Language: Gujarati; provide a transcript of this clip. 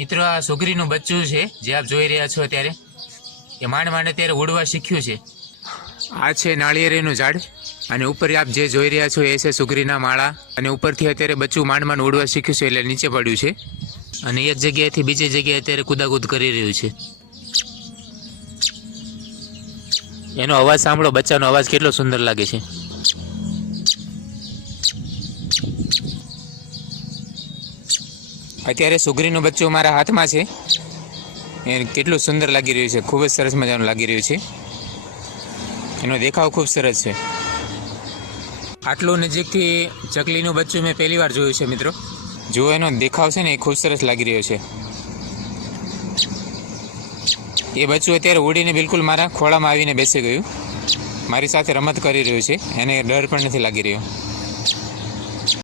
મિત્રો આ સુગરીનું બચ્ચું છે જે આપ જોઈ રહ્યા છો અત્યારે એ માંડ અત્યારે ઉડવા શીખ્યું છે। આ છે નાળિયેરીનું ઝાડ અને ઉપર આપ જે જોઈ રહ્યા છો એ છે સુગરીના માળા અને ઉપરથી અત્યારે બચ્ચું માંડ ઉડવા શીખ્યું છે એટલે નીચે પડ્યું છે અને એક જગ્યાએથી બીજી જગ્યાએ અત્યારે કૂદાકૂદ કરી રહ્યું છે। એનો અવાજ સાંભળો, બચ્ચાનો અવાજ કેટલો સુંદર લાગે છે। અત્યારે સુગરીનું બચ્ચું મારા હાથમાં છે, એ કેટલું સુંદર લાગી રહ્યું છે, ખૂબ જ સરસ મજાનું લાગી રહ્યું છે। એનો દેખાવ ખૂબ સરસ છે। આટલું નજીકથી ચકલીનું બચ્ચું મેં પહેલી વાર જોયું છે મિત્રો। જો એનો દેખાવ છે ને એ ખૂબ સરસ લાગી રહ્યો છે। એ બચ્ચું અત્યારે ઉડીને બિલકુલ મારા ખોળામાં આવીને બેસી ગયું, મારી સાથે રમત કરી રહ્યું છે, એને ડર પણ નથી લાગી રહ્યો।